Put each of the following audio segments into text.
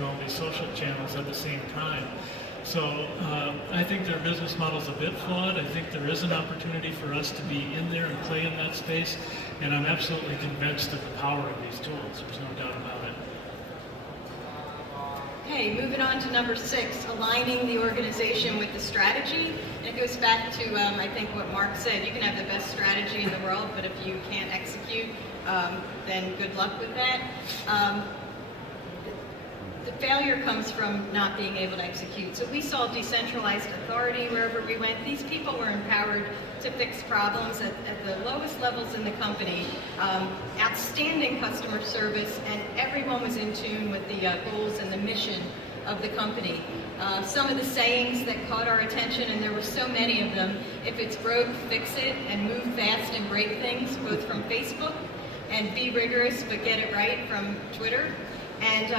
through all these social channels at the same time. So I think their business model is a bit flawed. I think there is an opportunity for us to be in there and play in that space, and I'm absolutely convinced of the power of these tools. There's no doubt about it. Okay, moving on to number 6, aligning the organization with the strategy. And it goes back to, I think, what Mark said. You can have the best strategy in the world, but if you can't execute, then good luck with that. The failure comes from not being able to execute. So we saw decentralized authority wherever we went. These people were empowered to fix problems at the lowest levels in the company. Outstanding customer service, and everyone was in tune with the goals and the mission of the company. Some of the sayings that caught our attention, and there were so many of them: if it's broke, fix it, and move fast and break things, both from Facebook, and be rigorous but get it right from Twitter. And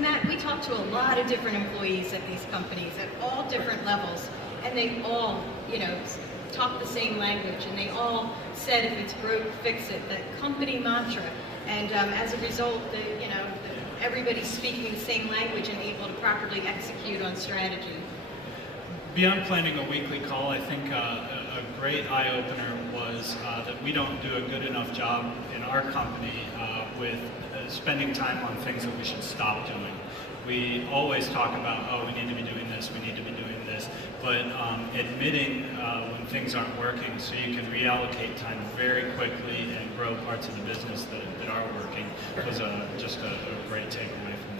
Matt, we talked to a lot of different employees at these companies at all different levels, and they all, talk the same language, and they all said, if it's broke, fix it, that company mantra. And as a result, everybody's speaking the same language and able to properly execute on strategy. Beyond planning a weekly call, I think a great eye-opener was that we don't do a good enough job in our company with spending time on things that we should stop doing. We always talk about, oh, we need to be doing this, we need to be doing this, but admitting when things aren't working so you can reallocate time very quickly and grow parts of the business that are working was just a great takeaway from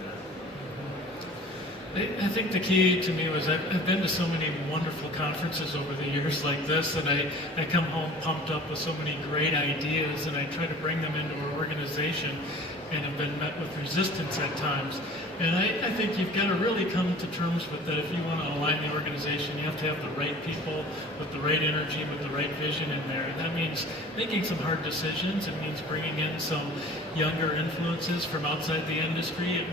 that. I think the key to me was I've been to so many wonderful conferences over the years like this, and I come home pumped up with so many great ideas, and I try to bring them into our organization, and have been met with resistance at times. And I think you've got to really come to terms with that. If you want to align the organization, you have to have the right people with the right energy, with the right vision in there. And that means making some hard decisions. It means bringing in some younger influences from outside the industry. It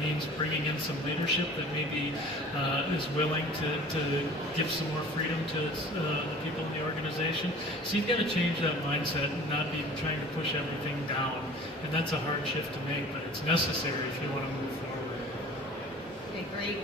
means bringing in some leadership that maybe is willing to give some more freedom to the people in the organization. So you've got to change that mindset and not be trying to push everything down. And that's a hard shift to make, but it's necessary if you want to move forward. Okay, great.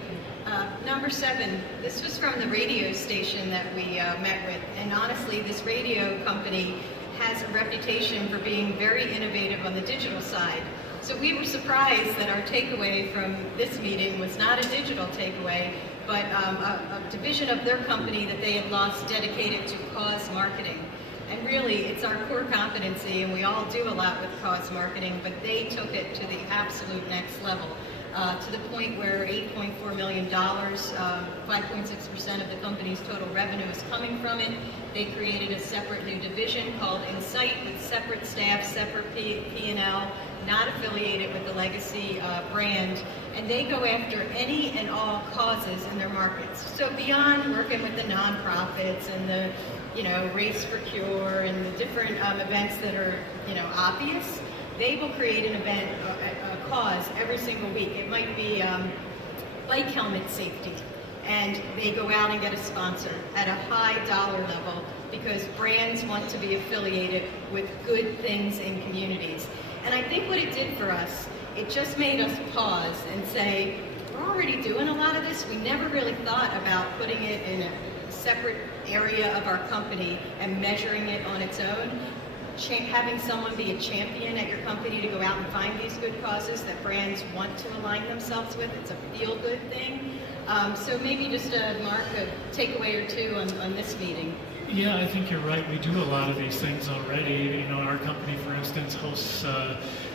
Number 7, this was from the radio station that we met with, and honestly, this radio company has a reputation for being very innovative on the digital side. So we were surprised that our takeaway from this meeting was not a digital takeaway, but a division of their company that they had lost dedicated to cause marketing. And really, it's our core competency, and we all do a lot with cause marketing, but they took it to the absolute next level, to the point where $8.4 million, 5.6% of the company's total revenue is coming from it. They created a separate new division called Insight with separate staff, separate P&L, not affiliated with the legacy brand, and they go after any and all causes in their markets. So beyond working with the nonprofits and the Race for Cure and the different events that are, obvious, they will create an event, a cause every single week. It might be bike helmet safety, and they go out and get a sponsor at a high dollar level because brands want to be affiliated with good things in communities. And I think what it did for us, it just made us pause and say, we're already doing a lot of this. We never really thought about putting it in a separate area of our company and measuring it on its own. Having someone be a champion at your company to go out and find these good causes that brands want to align themselves with, it's a feel-good thing. So maybe just Mark, a takeaway or two on this meeting. Yeah, I think you're right. We do a lot of these things already. Our company, for instance, hosts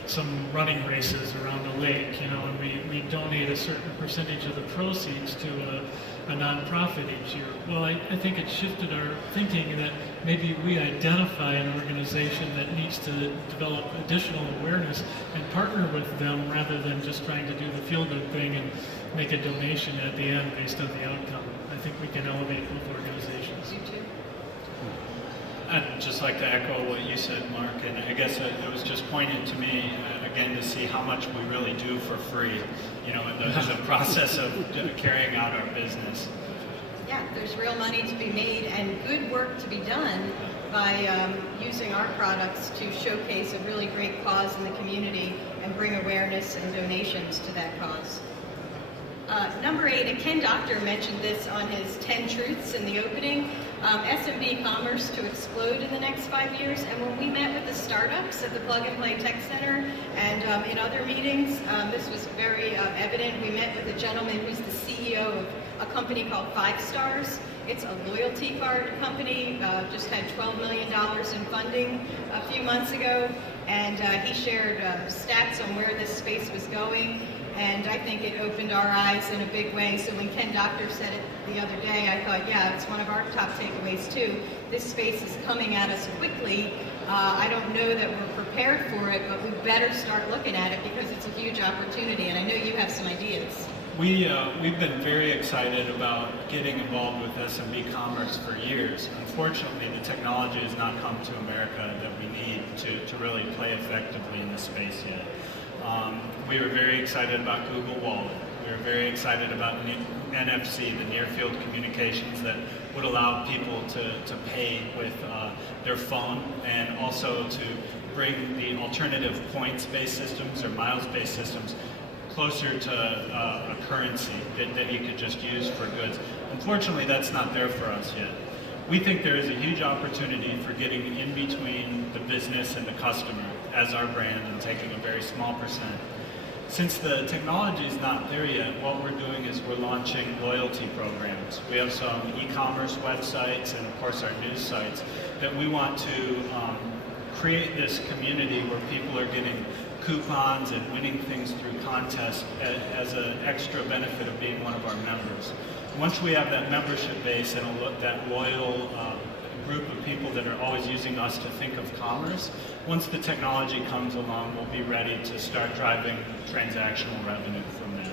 some running races around a lake, and we donate a certain percentage of the proceeds to a nonprofit each year. Well, I think it shifted our thinking that maybe we identify an organization that needs to develop additional awareness and partner with them rather than just trying to do the feel-good thing and make a donation at the end based on the outcome. I think we can elevate both organizations. You too. I'd just like to echo what you said, Mark, and I guess it was just pointed to me, again, to see how much we really do for free, in the process of carrying out our business. Yeah, there's real money to be made and good work to be done by using our products to showcase a really great cause in the community and bring awareness and donations to that cause. Number 8, and Ken Doctor mentioned this on his 10 Truths in the opening, SMB commerce to explode in the next 5 years. And when we met with the startups at the Plug and Play Tech Center and in other meetings, this was very evident. We met with a gentleman who's the CEO of a company called 5 Stars. It's a loyalty card company, just had $12 million in funding a few months ago, and he shared stats on where this space was going. And I think it opened our eyes in a big way. So when Ken Doctor said it the other day, I thought, yeah, it's one of our top takeaways too. This space is coming at us quickly. I don't know that we're prepared for it, but we better start looking at it because it's a huge opportunity. And I know you have some ideas. We've been very excited about getting involved with SMB commerce for years. Unfortunately, the technology has not come to America that we need to really play effectively in this space yet. We were very excited about Google Wallet. We were very excited about NFC, the near field communications that would allow people to pay with their phone, and also to bring the alternative points-based systems or miles-based systems closer to a currency that you could just use for goods. Unfortunately, that's not there for us yet. We think there is a huge opportunity for getting in between the business and the customer as our brand and taking a very small percent. Since the technology is not there yet, what we're doing is we're launching loyalty programs. We have some e-commerce websites and of course our news sites that we want to create this community where people are getting coupons and winning things through contests as an extra benefit of being one of our members. Once we have that membership base and that loyal group of people that are always using us to think of commerce, once the technology comes along, we'll be ready to start driving transactional revenue from that.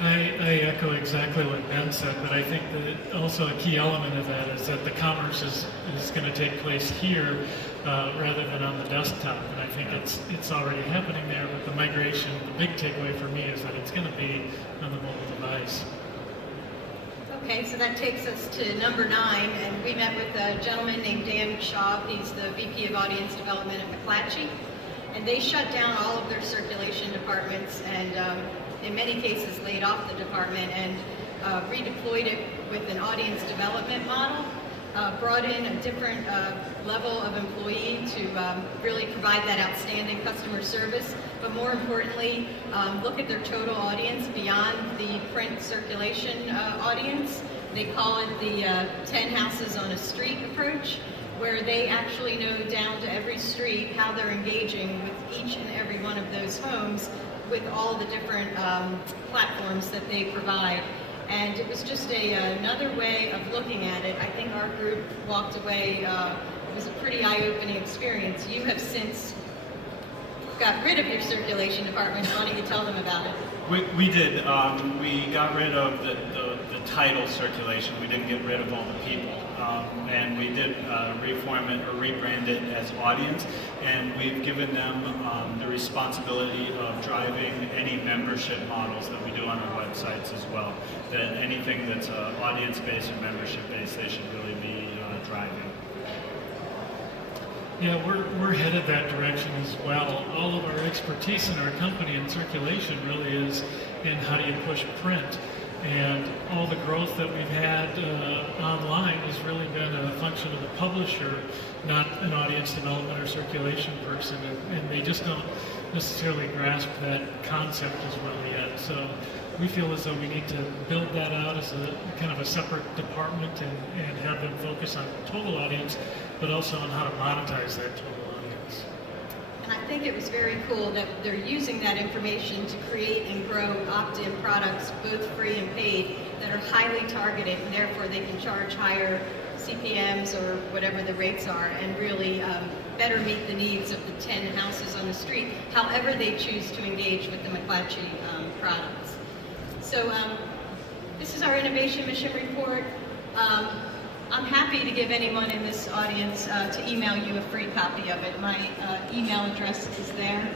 I echo exactly what Ben said, but I think that also a key element of that is that the commerce is going to take place here rather than on the desktop. And I think it's already happening there, but the migration, the big takeaway for me is that it's going to be on the mobile device. Okay, so that takes us to number 9, and we met with a gentleman named Dan Shaw. He's the VP of Audience Development at McClatchy, and they shut down all of their circulation departments and in many cases laid off the department and redeployed it with an audience development model, brought in a different level of employee to really provide that outstanding customer service, but more importantly, look at their total audience beyond the print circulation audience. They call it the 10 houses on a street approach, where they actually know down to every street how they're engaging with each and every one of those homes with all the different platforms that they provide. And it was just another way of looking at it. I think our group walked away, it was a pretty eye-opening experience. You have since got rid of your circulation department. Why don't you tell them about it? We did. We got rid of the title circulation. We didn't get rid of all the people. And we did reform it or rebrand it as Audience. And we've given them the responsibility of driving any membership models that we do on our websites as well. That anything that's audience-based or membership-based, they should really be driving. Yeah, we're headed that direction as well. All of our expertise in our company in circulation really is in how do you push print. And all the growth that we've had online has really been a function of the publisher, not an audience development or circulation person. And they just don't necessarily grasp that concept as well yet. So we feel as though we need to build that out as a kind of a separate department and have them focus on total audience, but also on how to monetize that total audience. And I think it was very cool that they're using that information to create and grow opt-in products, both free and paid, that are highly targeted, and therefore they can charge higher CPMs or whatever the rates are, and really better meet the needs of the 10 houses on the street, however they choose to engage with the McClatchy products. So this is our Innovation Mission Report. I'm happy to give anyone in this audience to email you a free copy of it. My email address is there.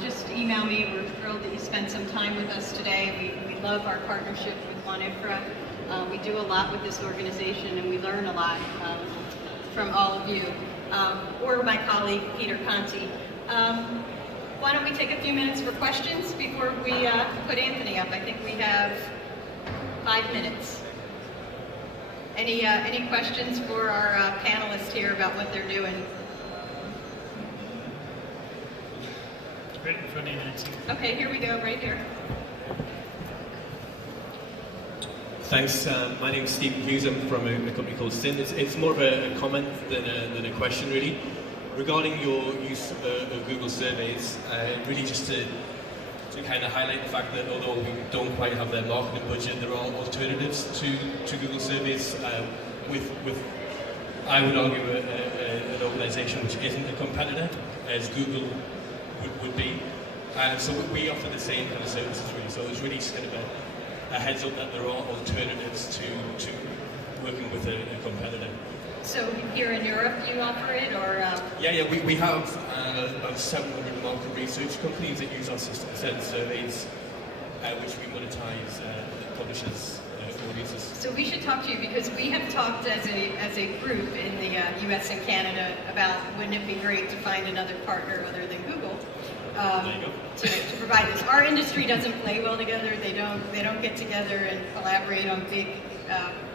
Just email me. We're thrilled that you spent some time with us today. We love our partnership with Wan-Ifra. We do a lot with this organization, and we learn a lot from all of you. Or my colleague, Peter Conti. Why don't we take a few minutes for questions before we put Anthony up? I think we have 5 minutes. Any questions for our panelists here about what they're doing? Right in front of you, Nancy. Okay, here we go, right here. Thanks. My name's Stephen Hughes. I'm from a company called Sin. It's more of a comment than a question, really. Regarding your use of Google surveys, really just to kind of highlight the fact that although we don't quite have their marketing budget, there are alternatives to Google surveys with I would argue, an organisation which isn't a competitor, as Google would be. So we offer the same kind of services, really. So it's really just kind of a heads up that there are alternatives to working with a competitor. So here in Europe, you offer it, or? Yeah. We have about 700 market research companies that use our system to send surveys, which we monetize publishers' audiences. So we should talk to you because we have talked as a group in the U.S. and Canada about wouldn't it be great to find another partner other than Google to provide this. Our industry doesn't play well together. They don't get together and collaborate on big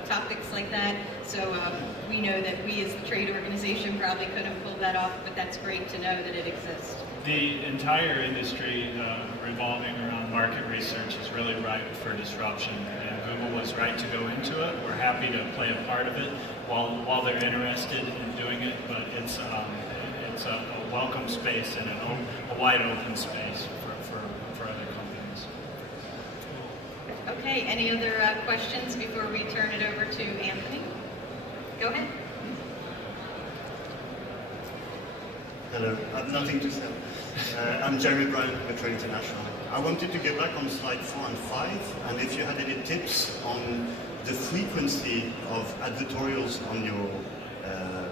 topics like that. So we know that we as the trade organization probably couldn't pull that off, but that's great to know that it exists. The entire industry revolving around market research is really ripe for disruption, and Google was right to go into it. We're happy to play a part of it while they're interested in doing it, but it's a welcome space and a wide open space for other companies. Okay, any other questions before we turn it over to Anthony? Go ahead. Hello, I have nothing to say. I'm Jeremy Bryant with Trade International. I wanted to get back on slide 4 and 5, and if you had any tips on the frequency of advertorials on your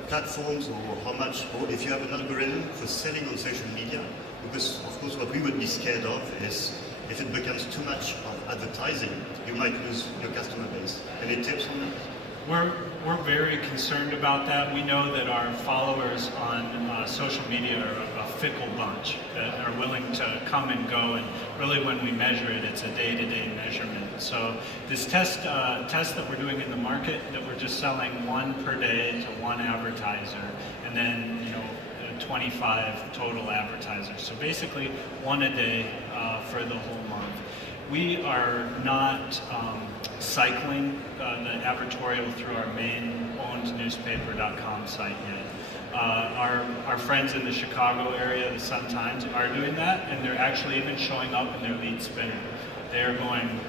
platforms, or how much, or if you have an algorithm for selling on social media, because of course what we would be scared of is if it becomes too much of advertising, you might lose your customer base. Any tips on that? We're very concerned about that. We know that our followers on social media are a fickle bunch that are willing to come and go, and really when we measure it, it's a day-to-day measurement. So this test that we're doing in the market, that we're just selling one per day to one advertiser, and then 25 total advertisers. So basically one a day for the whole month. We are not cycling the advertorial through our main owned newspaper.com site yet. Our friends in the Chicago area, the Sun-Times, are doing that, and they're actually even showing up in their lead spinner. They're going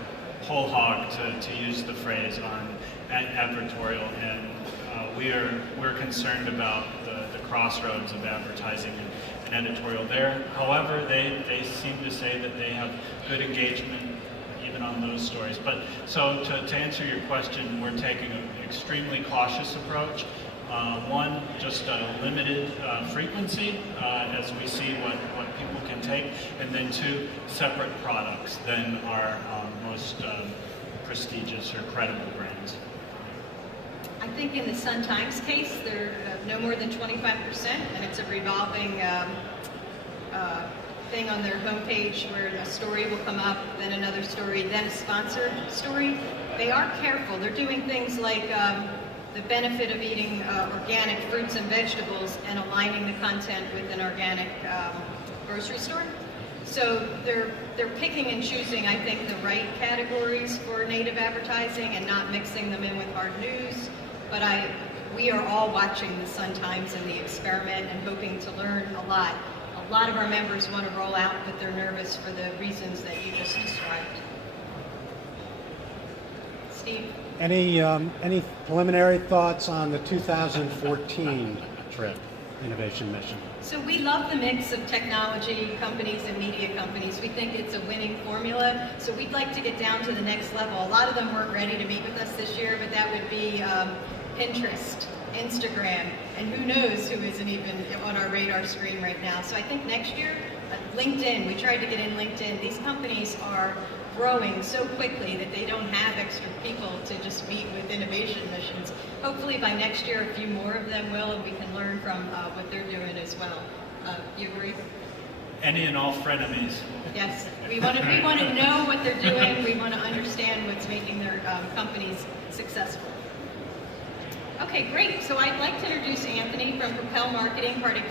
whole hog, to use the phrase, on advertorial, and we're concerned about the crossroads of advertising and editorial there. However, they seem to say that they have good engagement even on those stories. But so to answer your question, we're taking an extremely cautious approach. One, just a limited frequency as we see what people can take, and then two, separate products than our most prestigious or credible brands. I think in the Sun-Times case, they're no more than 25%, and it's a revolving thing on their homepage where a story will come up, then another story, then a sponsored story. They are careful. They're doing things like the benefit of eating organic fruits and vegetables and aligning the content with an organic grocery store. So they're picking and choosing, I think, the right categories for native advertising and not mixing them in with hard news. But we are all watching the Sun-Times and the experiment and hoping to learn a lot. A lot of our members want to roll out, but they're nervous for the reasons that you just described. Steve? Any preliminary thoughts on the 2014 trip innovation mission? So we love the mix of technology companies and media companies. We think it's a winning formula. So we'd like to get down to the next level. A lot of them weren't ready to meet with us this year, but that would be Pinterest, Instagram, and who knows who isn't even on our radar screen right now. So I think next year, LinkedIn, we tried to get in LinkedIn. These companies are growing so quickly that they don't have extra people to just meet with innovation missions. Hopefully by next year, a few more of them will, and we can learn from what they're doing as well. You agree? Any and all frenemies. Yes, we want to know what they're doing. We want to understand what's making their companies successful. Okay, great. So I'd like to introduce Anthony from Propel Marketing, part of